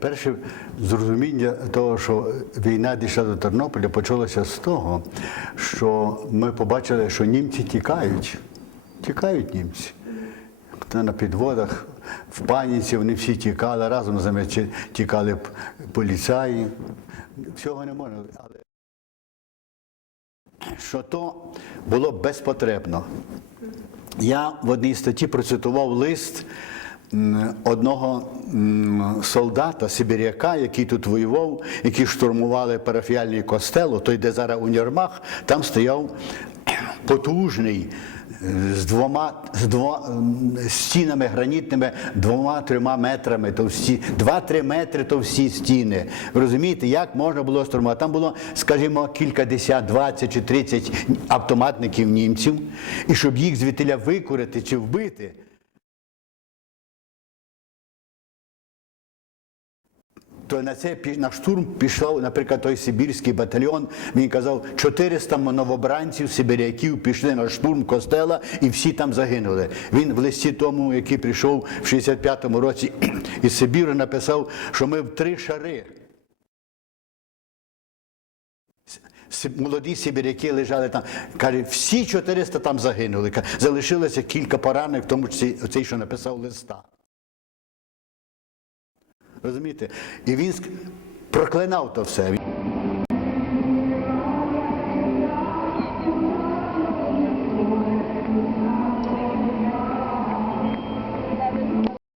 Перше зрозуміння того, що війна дійшла до Тернополя, почалося з того, що ми побачили, що німці тікають. Тікають німці. На підводах, в паніці вони всі тікали, разом з ними тікали поліцаї. Всього не можна. Але що то було безпотребно. Я в одній статті процитував лист одного солдата, сибіряка, який тут воював, які штурмували парафіальний костел, той, де зараз універмаг, там стояв потужний е, з двома з дво, стінами гранітними, двома-трьома метрами товсті, два-три метри товсті стіни. Ви розумієте, як можна було штурмувати? Там було, скажімо, кількадесят, 20 чи 30 автоматників німців, і щоб їх звідтиля викурити чи вбити. То на це на штурм пішов, наприклад, той Сибірський батальйон. Він казав, 400 новобранців, сибіряків пішли на штурм костела і всі там загинули. Він в листі тому, який прийшов в 65-му році із Сибіру, написав, що ми в три шари. Молоді сибіряки лежали там. Каже, всі 400 там загинули. Залишилося кілька поранених, в тому числі цей, що написав листа. Розумієте? І він проклинав то все.